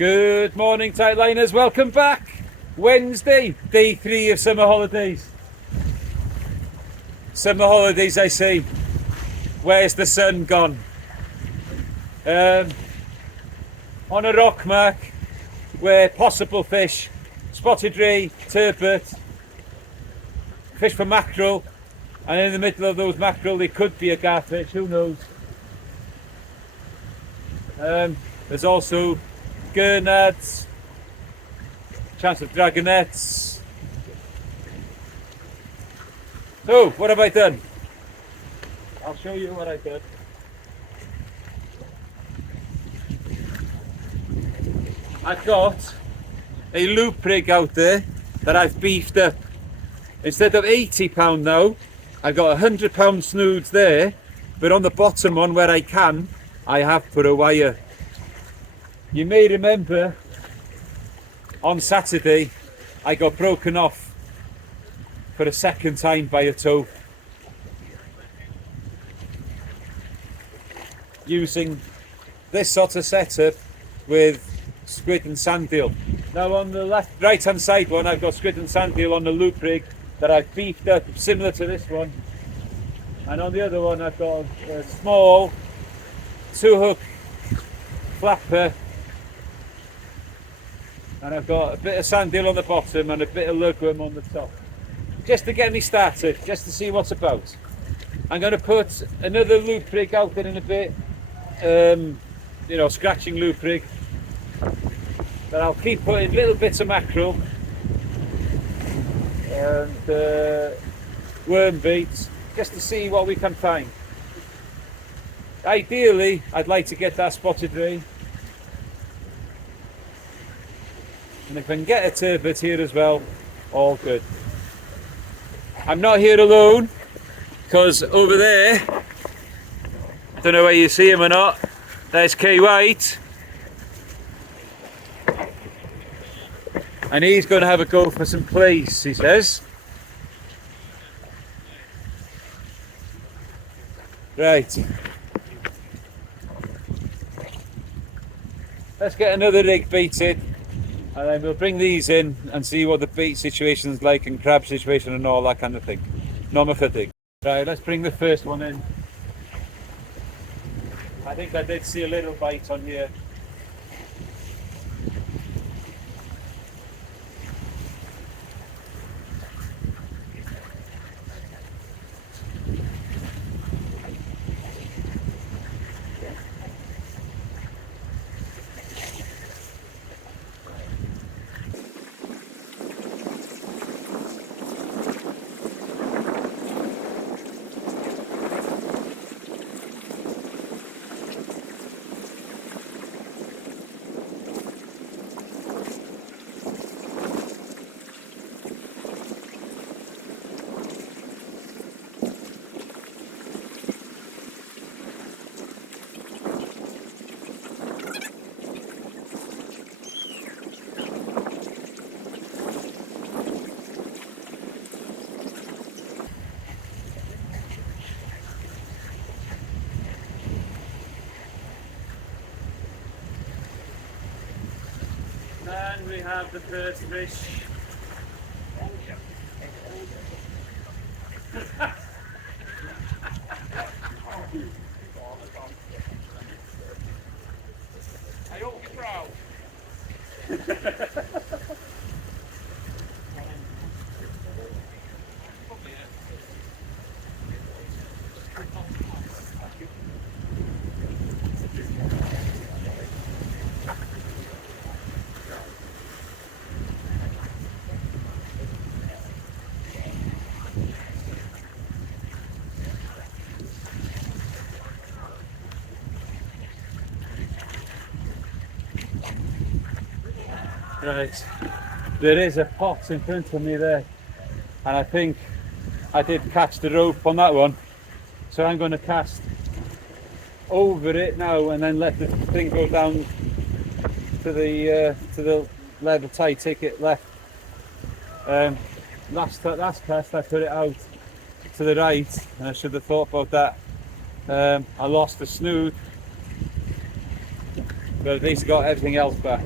Good morning, Tightliners. Welcome back. Wednesday, day 3 of summer holidays. Summer holidays, I say. Where's the sun gone? On a rock mark where possible fish, spotted ray, turbot, fish for mackerel, and in the middle of those mackerel there could be a garfish, who knows. There's also gurnards, chance of dragonettes. So, what have I done? I'll show you what I've done. I've got a loop rig out there that I've beefed up. Instead of £80 now, I've got £100 snoods there, but on the bottom one where I can, I have put a wire. You may remember on Saturday I got broken off for a second time by a tow using this sort of setup with squid and sand eel. Now on the right hand side one I've got squid and sand eel on the loop rig that I've beefed up similar to this one, and on the other one I've got a small 2-hook flapper, and I've got a bit of sand eel on the bottom and a bit of lugworm on the top, just to get me started, just to see what's about. I'm going to put another loop rig out there in a bit, scratching loop rig, that I'll keep putting little bits of mackerel and worm baits, just to see what we can find. Ideally, I'd like to get that spotted ray, and if I can get a turbot here as well, all good. I'm not here alone, because over there, I don't know whether you see him or not, there's K White, and he's going to have a go for some plaice, he says. Right, let's get another rig baited, and then we'll bring these in and see what the bait situation's like and crab situation and all that kind of thing. Normal thing. Right, let's bring the first one in. I think I did see a little bite on here. And we have the first fish. I hope you're proud. Right, there is a pot in front of me there, and I think I did catch the rope on that one, so I'm going to cast over it now and then let the thing go down to the level tide, take it left. Last cast I put it out to the right, and I should have thought about that. I lost the snood, but at least got everything else back.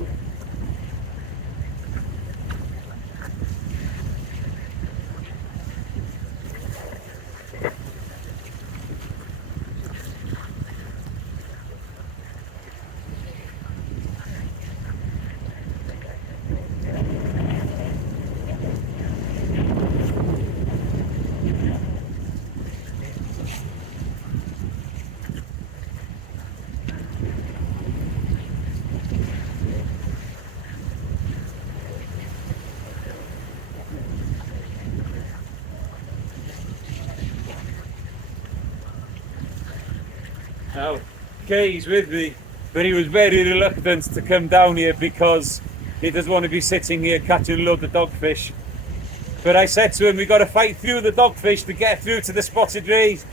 Now, Kay's with me, but he was very reluctant to come down here because he doesn't want to be sitting here catching a load of dogfish. But I said to him, we've got to fight through the dogfish to get through to the spotted rays.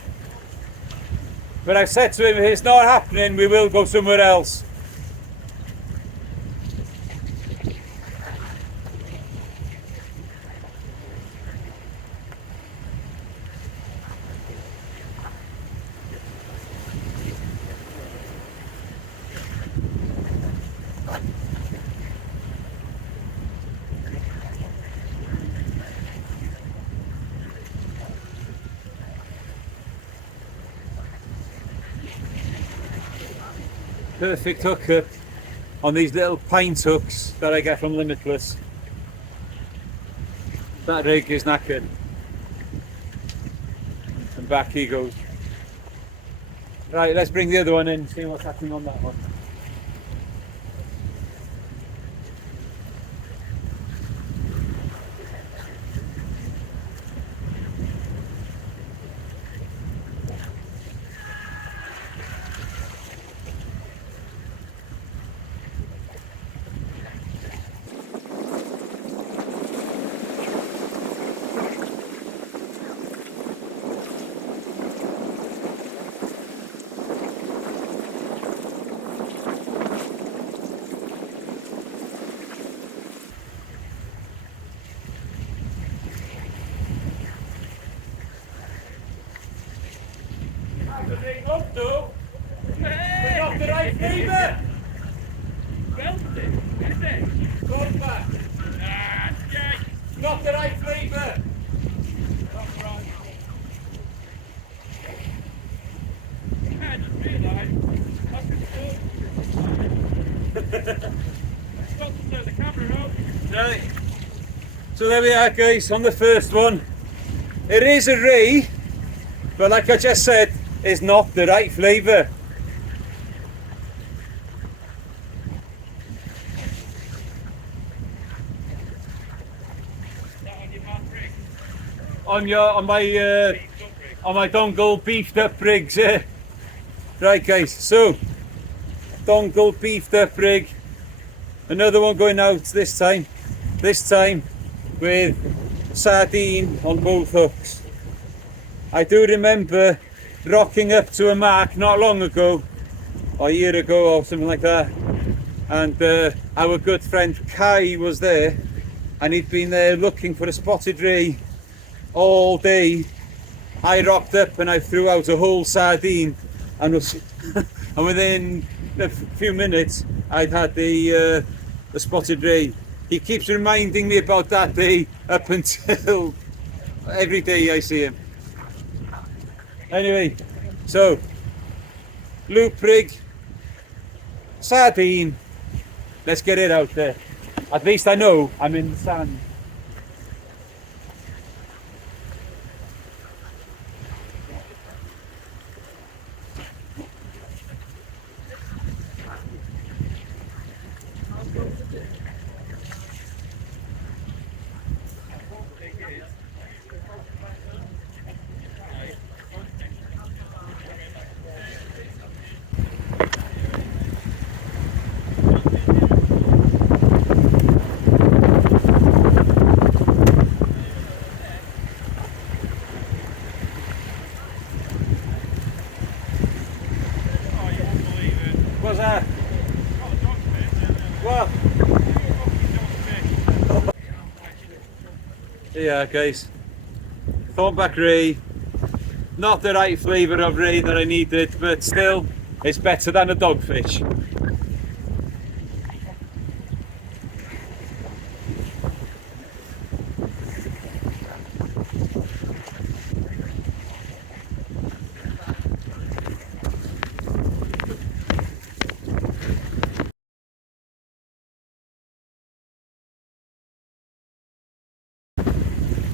But I said to him, if it's not happening, we will go somewhere else. Perfect hookup on these little pint hooks that I get from Limitless. That rig is knackered. And back he goes. Right, let's bring the other one in and see what's happening on that one. We got the right flavour. Come back. Not the right flavour. Right. So there we are, guys, on the first one. It is a ray, but like I just said, it's not the right flavour. On my dongle beefed up rigs, eh? Right, guys, so dongle beefed up rig, another one going out this time with sardine on both hooks. I do remember rocking up to a mark not long ago, or a year ago or something like that, and our good friend Kai was there, and he'd been there looking for a spotted ray all day. I rocked up and I threw out a whole sardine, and and within a few minutes I'd had the spotted ray. He keeps reminding me about that day up until every day I see him. Anyway, so loop rig, sardine, let's get it out there. At least I know I'm in the sand. What's that? What? Yeah, guys. Thornback ray. Not the right flavour of ray that I needed, but still, it's better than a dogfish.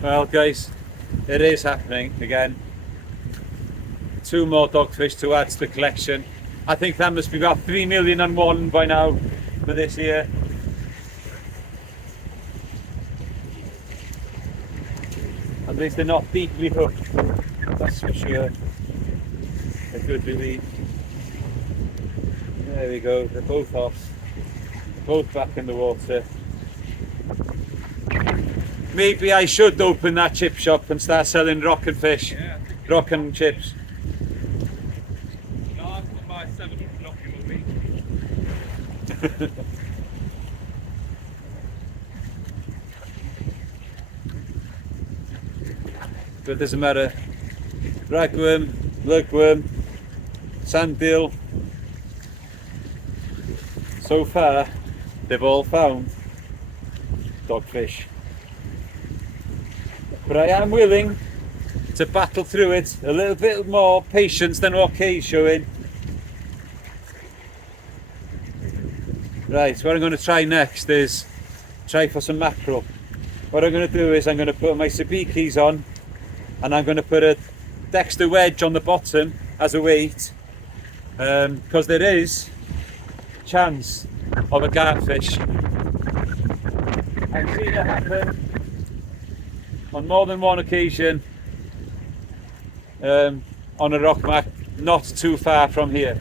Well, guys, it is happening again. 2 more dogfish to add to the collection. I think that must be about 3 million and one by now for this year. At least they're not deeply hooked, that's for sure. A good belief. There we go, they're both off. Both back in the water. Maybe I should open that chip shop and start selling rock and fish. Yeah, Rock and chips. no, I've got my 7 knocking with me. But it doesn't matter. Ragworm, lugworm, sand eel. So far, they've all found dogfish. But I am willing to battle through it. A little bit more patience than what Kay's showing. Right, what I'm going to try next is try for some mackerel. What I'm going to do is I'm going to put my sabikis on, and I'm going to put a Dexter wedge on the bottom as a weight, because there is chance of a garfish. I've seen it happen on more than one occasion on a rock mac not too far from here.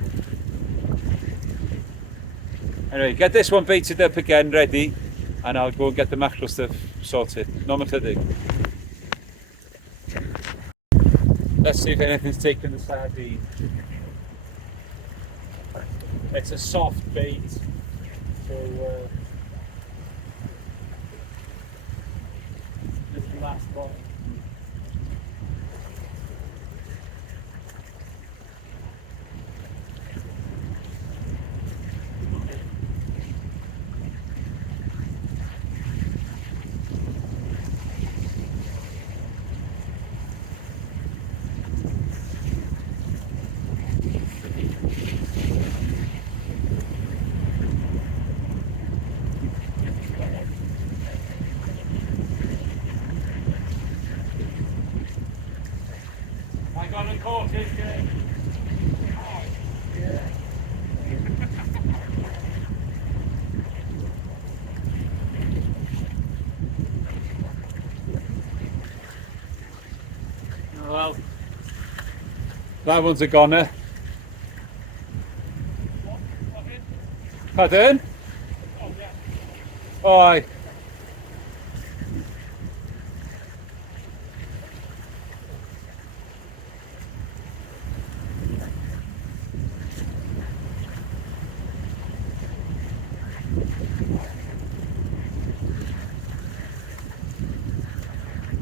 Anyway, get this one baited up again, ready, and I'll go and get the mackerel stuff sorted. No more to Let's see if anything's taken the sardine. It's a soft bait, so this is the last one. I got a caught it, oh, yeah. Oh, well, that one's a goner. Pardon? Oh, yeah. Oh, aye.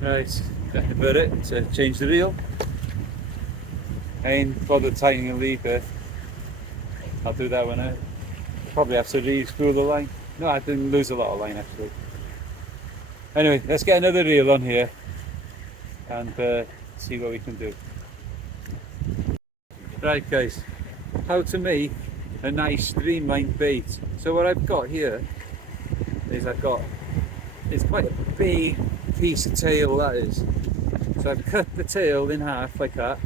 Right, divert it to change the reel. I ain't bothered tightening a lever. I'll do that when I probably have to re-screw the line. No, I didn't lose a lot of line actually. Anyway, let's get another reel on here and see what we can do. Right guys, how to make a nice streamlined bait. So what I've got here is it's quite a big piece of tail, that is. So I've cut the tail in half like that,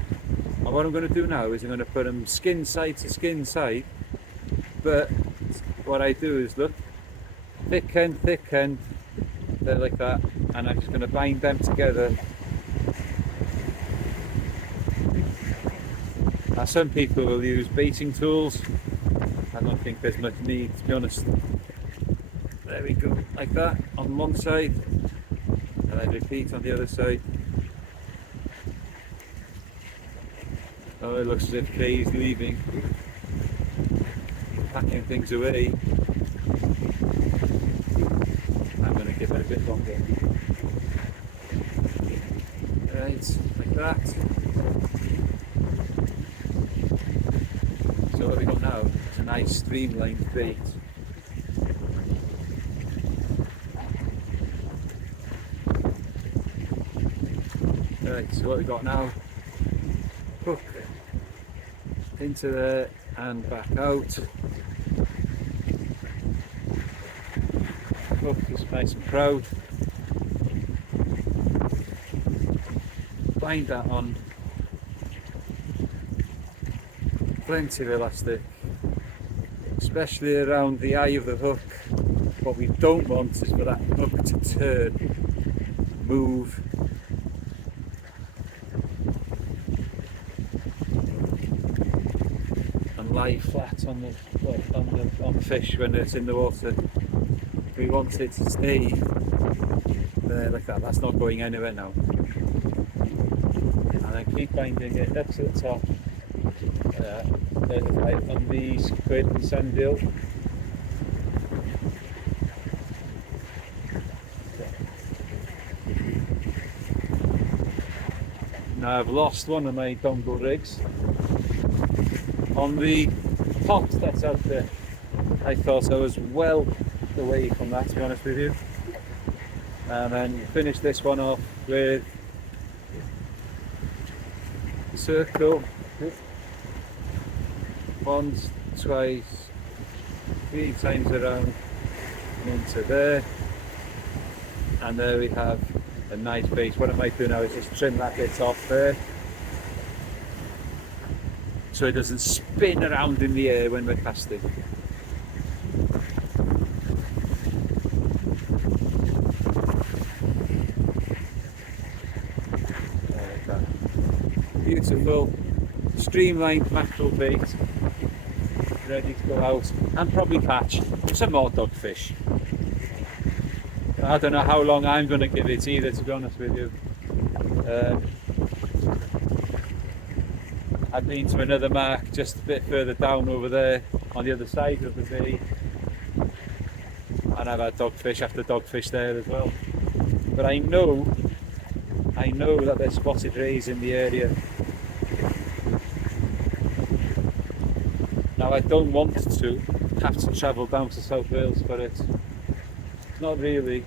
and what I'm going to do now is I'm going to put them skin side to skin side, but what I do is look, thick end, they're like that, and I'm just going to bind them together. Now some people will use baiting tools. I don't think there's much need, to be honest. There we go, like that on one side, and then repeat on the other side. Oh, it looks as if Kay's leaving, packing things away. I'm going to give it a bit longer. Right, like that. So what we got now is a nice streamlined bait. Right, so what we got now, hook into there and back out. Hook is nice and proud. Bind that on. Plenty of elastic, especially around the eye of the hook. What we don't want is for that hook to turn, move. And lie flat on the on the fish when it's in the water. We want it to stay there like that. That's not going anywhere now. And then keep binding it up to the top. There's a bite on the squid and sandeel. Now I've lost one of my dongle rigs on the pot that's out there. I thought I was well away from that, to be honest with you. And then finish this one off with circle. Once, twice, 3 times around into there. And there we have a nice base. What I might do now is just trim that bit off there so it doesn't spin around in the air when we're casting. There we go. Beautiful streamlined mackerel bait ready to go out and probably catch some more dogfish. I don't know how long I'm going to give it either, to be honest with you. I've been to another mark just a bit further down over there on the other side of the bay, and I've had dogfish after dogfish there as well. But I know that there's spotted rays in the area. Now I don't want to have to travel down to South Wales for it. Not really.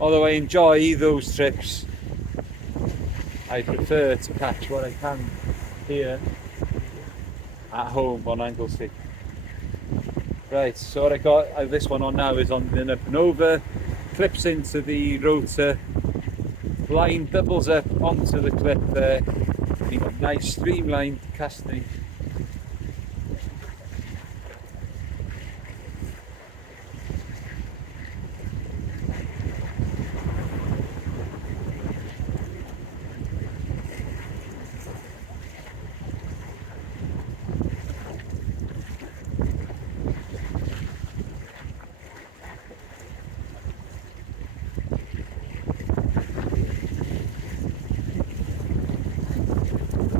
Although I enjoy those trips, I prefer to catch what I can here at home on Anglesey. Right, so what I got this one on now is on the Nova, clips into the rotor, line doubles up onto the clip there, and you've got nice streamlined casting.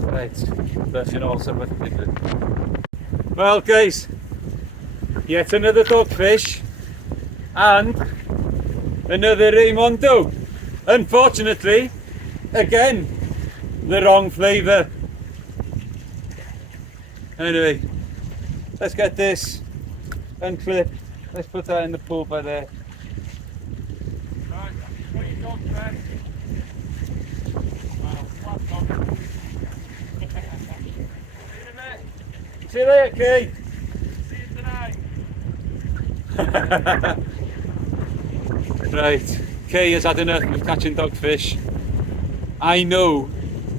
Right, version also with it. Well guys, yet another dogfish and another Raimondo. Unfortunately, again, the wrong flavour. Anyway, let's get this unclipped. Let's put that in the pool by there. Right, what you got, Fred? Flat on. See you later, Kay. See you tonight. Right, Kay has had enough of catching dogfish. I know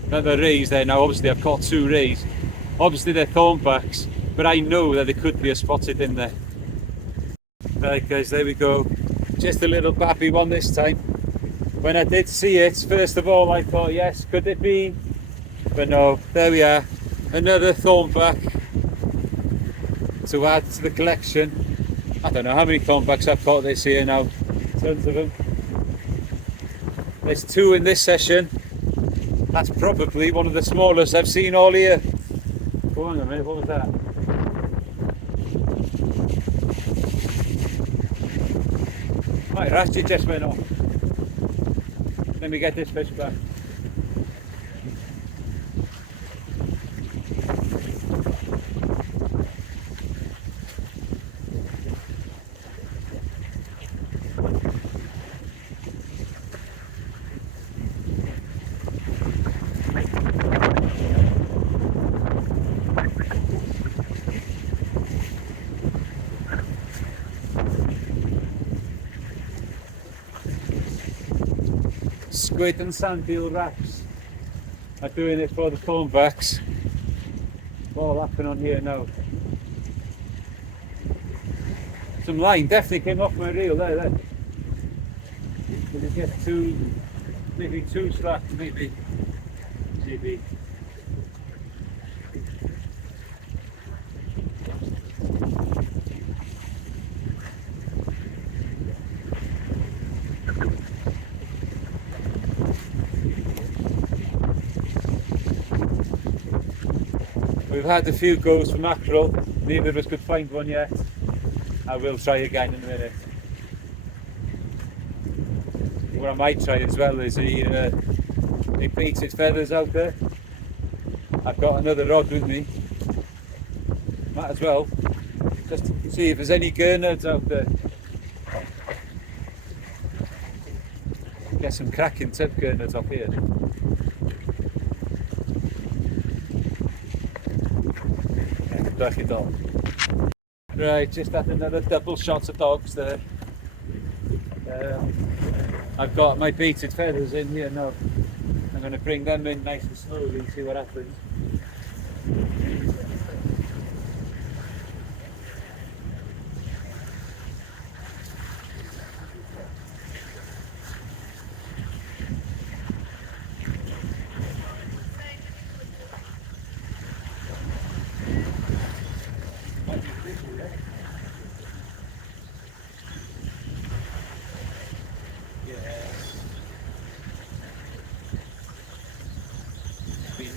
that the rays there now, obviously I've caught 2 rays. Obviously they're thornbacks, but I know that there could be a spotted in there. Right guys, there we go. Just a little babby one this time. When I did see it, first of all I thought, yes, could it be? But no, there we are. Another thornback to add to the collection. I don't know how many thornbacks I've caught this year now. Tons of them. There's 2 in this session. That's probably one of the smallest I've seen all year. Oh, hang on a minute, what was that? My ratchet just went off. Let me get this fish back. Squid and sandeel wraps are doing it for the thornbacks. What will happen on here now? Some line definitely came off my reel there. Did it get maybe too slack, maybe. We've had a few goes for mackerel, neither of us could find one yet. I will try again in a minute. What I might try as well is the beated feathers out there. I've got another rod with me. Might as well just to see if there's any gurnards out there. Get some cracking tip gurnards off here. Crack it on. Right, just had another double shot of dogs there. I've got my beated feathers in here now. I'm going to bring them in nice and slowly and see what happens.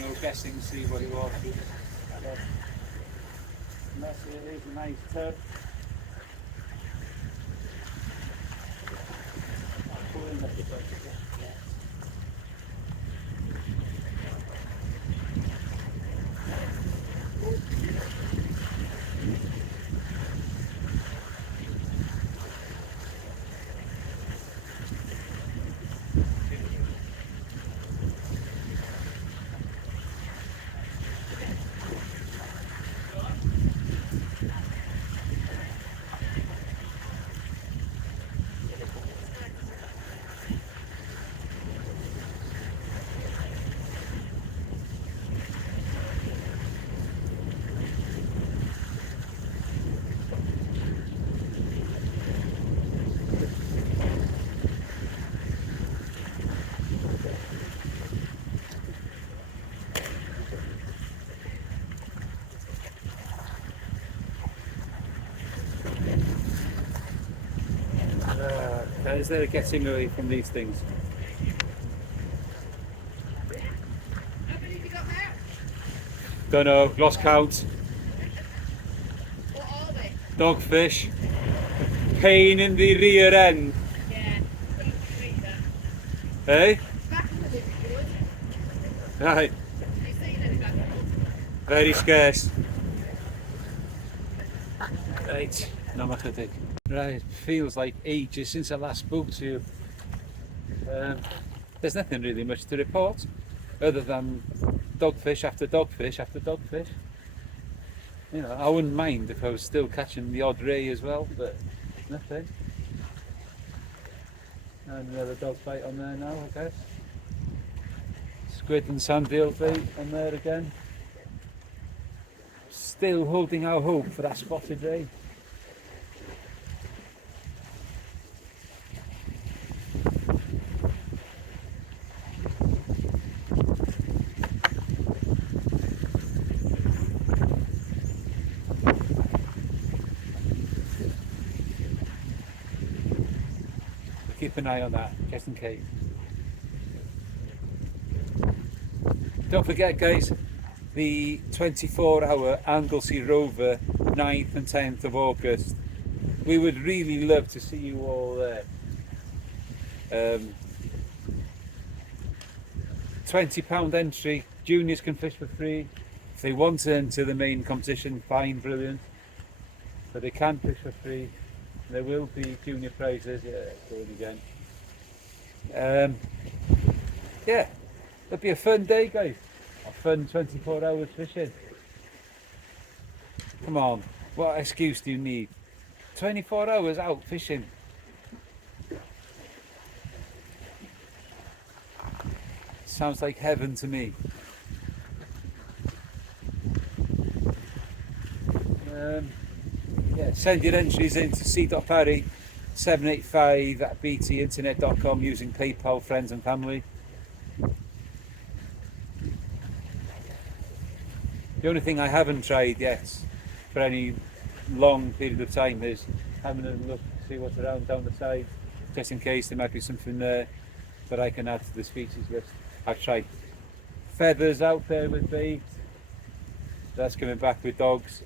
No guessing, see what he was. Unless it is a nice tub. Is there getting away from these things? How many have you got there? Don't know, lost count. What are they? Dogfish. Pain in the rear end. Yeah, don't read that. Eh? Back in the living good. Right. Have you seen any back in the Very scarce. Right. No matter dig. Right, feels like ages since I last spoke to you. There's nothing really much to report other than dogfish after dogfish after dogfish. You know, I wouldn't mind if I was still catching the odd ray as well, but nothing. And another dog bite on there now, I guess. Squid and sandeel bait on there again. Still holding our hope for that spotted ray. Keep an eye on that, just in case. Don't forget, guys, the 24-hour Anglesey Rover, 9th and 10th of August. We would really love to see you all there. £20 entry, juniors can fish for free. If they want to enter the main competition, fine, brilliant. But they can fish for free. There will be junior prizes, yeah, going again. Yeah, it'll be a fun day, guys. A fun 24 hours fishing. Come on, what excuse do you need? 24 hours out fishing. Sounds like heaven to me. Yeah, send your entries in to c.parry785@btinternet.com using PayPal, friends and family. The only thing I haven't tried yet for any long period of time is having a look, see what's around down the side, just in case there might be something there that I can add to the species list. I've tried feathers out there with bait. That's coming back with dogs.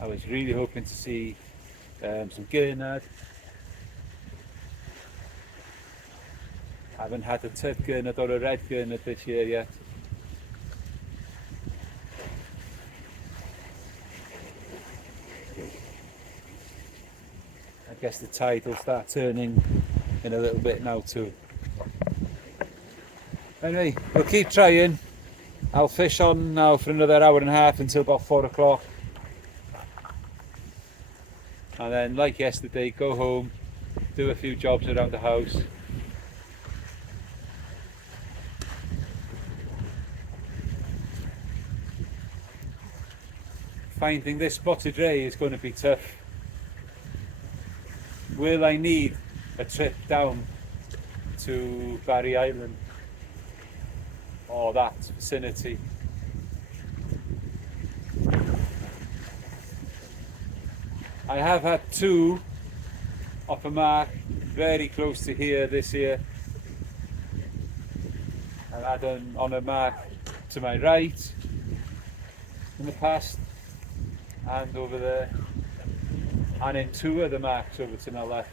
I was really hoping to see some gurnard. I haven't had a tub gurnard or a red gurnard this year yet. I guess the tide will start turning in a little bit now too. Anyway, we'll keep trying. I'll fish on now for another hour and a half until about 4 o'clock. And then, like yesterday, go home, do a few jobs around the house. Finding this spotted ray is going to be tough. Will I need a trip down to Barry Island or that vicinity? I have had two off a mark very close to here this year. I've had one on a mark to my right in the past and over there, and in two other marks over to my left.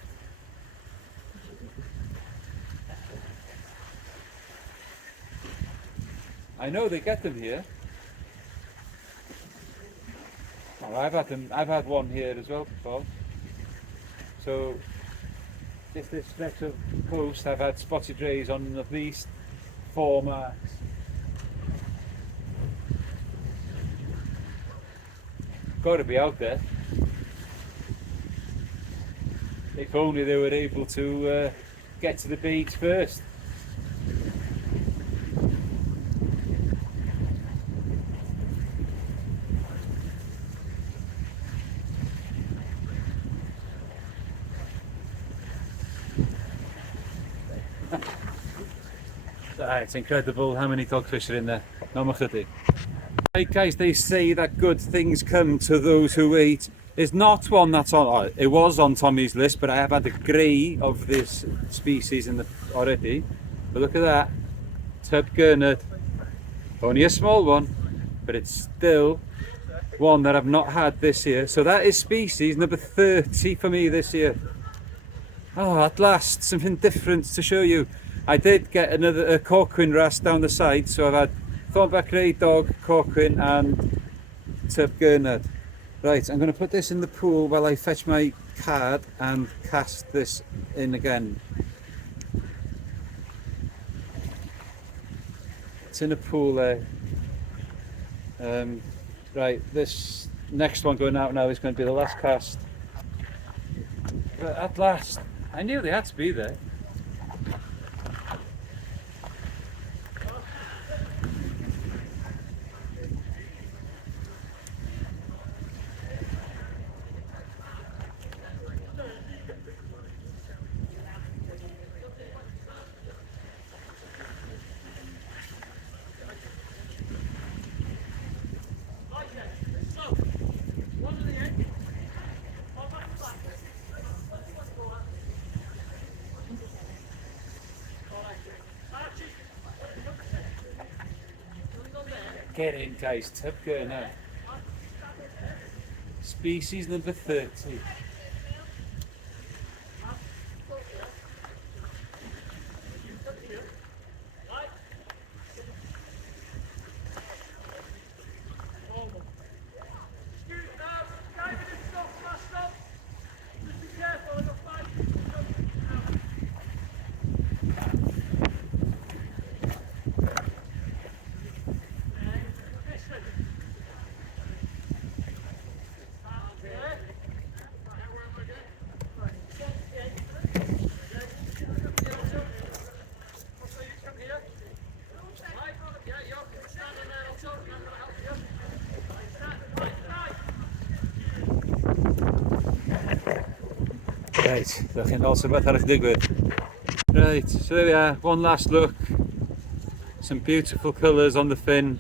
I know they get them here. Oh, I've had one here as well before. So just this stretch of coast, I've had spotted rays on at least 4 marks. Got to be out there. If only they were able to get to the beach first. It's incredible how many dogfish are in there. No more chydig. Right guys, they say that good things come to those who wait. There's not one that's on, it was on Tommy's list, but I have had a grey of this species in the already. But look at that, tub gurnard. Only a small one, but it's still one that I've not had this year. So that is species number 30 for me this year. Oh, at last, something different to show you. I did get another corquin wrasse down the side, so I've had thornback grey dog, corquin and tub gurnard. Right, I'm going to put this in the pool while I fetch my card and cast this in again. It's in a pool there. Right, this next one going out now is going to be the last cast. But at last, I knew they had to be there. Get in guys, tub gurnard. Species number 30. Right, dach chi'n also beth arall digwydd. Right, so there we are, one last look. Some beautiful colours on the fin.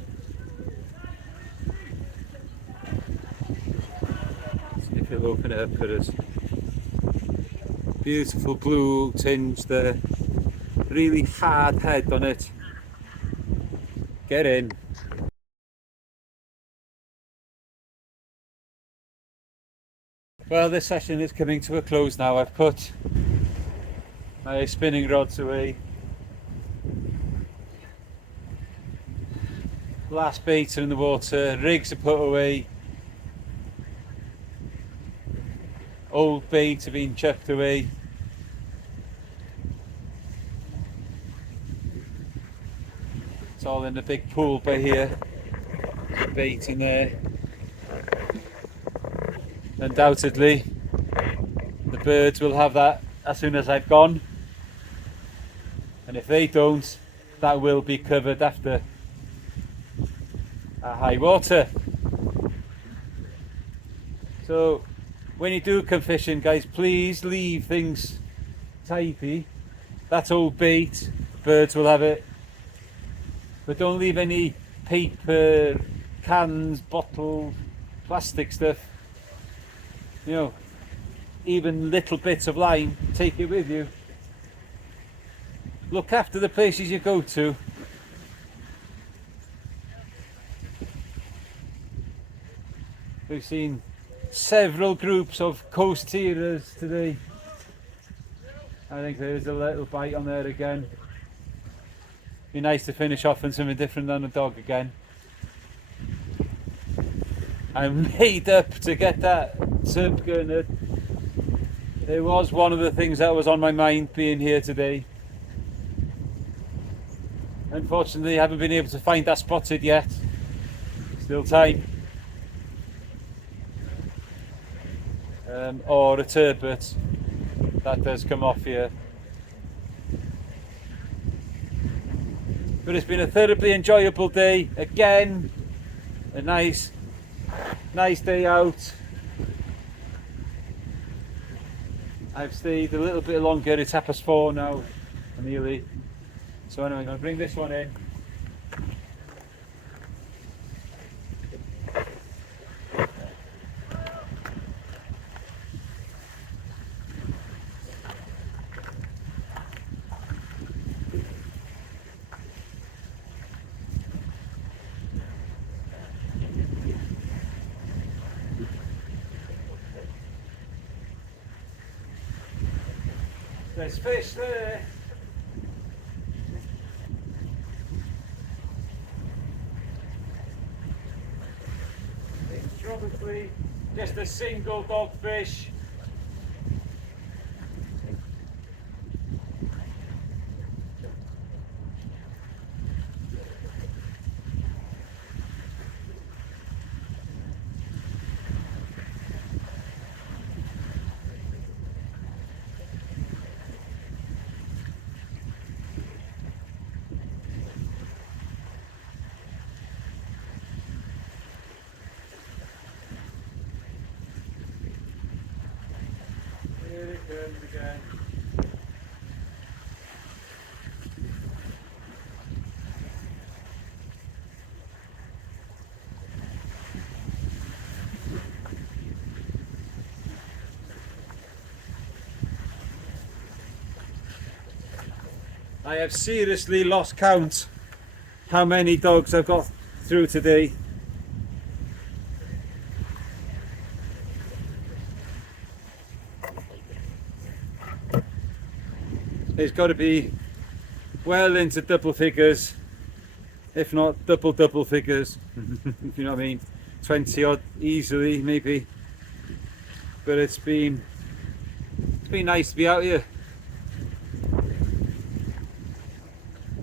See if it'll open it up for us. Beautiful blue tinge there. Really hard head on it. Get in. Well, this session is coming to a close now. I've put my spinning rods away. Last baits are in the water, rigs are put away. Old baits have been chucked away. It's all in the big pool by here. There's a bait in there. Undoubtedly, the birds will have that as soon as I've gone. And if they don't, that will be covered after at high water. So when you do come fishing, guys, please leave things tidy. That's old bait, birds will have it. But don't leave any paper, cans, bottles, plastic stuff. You know, even little bits of line, take it with you. Look after the places you go to. We've seen several groups of coast tearers today. I think there's a little bite on there again. Be nice to finish off on something different than a dog again. I'm made up to get that surf gurnard. It was one of the things that was on my mind being here today. Unfortunately, I haven't been able to find that spotted yet. Still time. Or a turbot. That does come off here. But it's been a thoroughly enjoyable day. Again, a nice day out. I've stayed a little bit longer. It's 4:30 now, nearly. So anyway, I'm going to bring this one in. There's fish there. It's probably just a single dogfish. Here it comes again. I have seriously lost count how many dogs I've got through today. It's got to be well into double figures, if not double figures, if you know what I mean, 20 odd easily maybe. But it's been nice to be out here.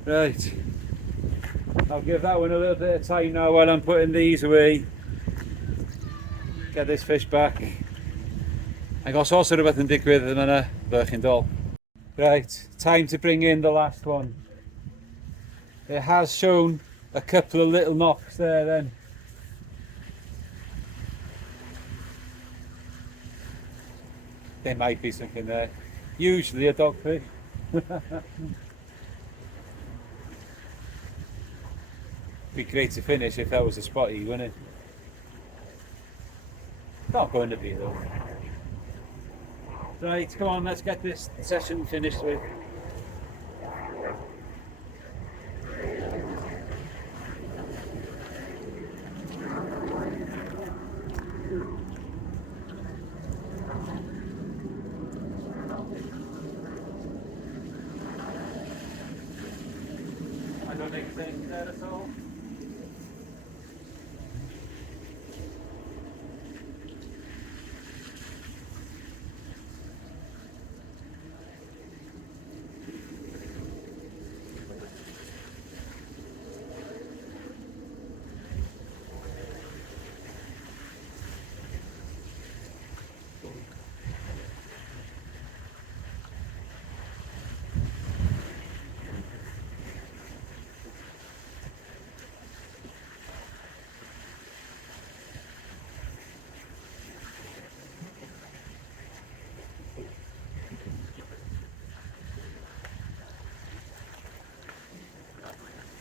Right, I'll give that one a little bit of time now while I'm putting these away. Get this fish back. I got all sort of beth yn digwydd yn yna, Birchendol. Right, time to bring in the last one. It has shown a couple of little knocks there then. There might be something there. Usually a dogfish. Be great to finish if that was a spotty, wouldn't it? Not going to be though. Right, come on, let's get this session finished with. anything there at all?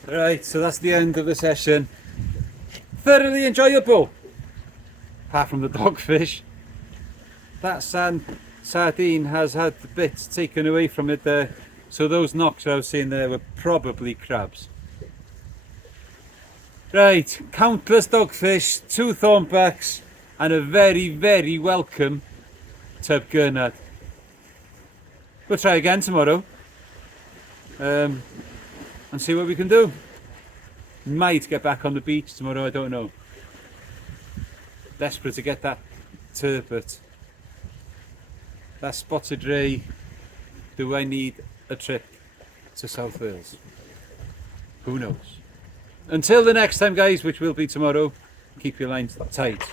Right, so that's the end of the session. Thoroughly enjoyable, apart from the dogfish. That sardine has had the bits taken away from it there, so those knocks I was seeing there were probably crabs. Right, countless dogfish, 2 thornbacks, and a very, very welcome tub gurnard. We'll try again tomorrow. And see what we can do. Might get back on the beach tomorrow, I don't know. Desperate to get that turbot. That spotted ray. Do I need a trip to South Wales? Who knows? Until the next time guys, which will be tomorrow, keep your lines tight.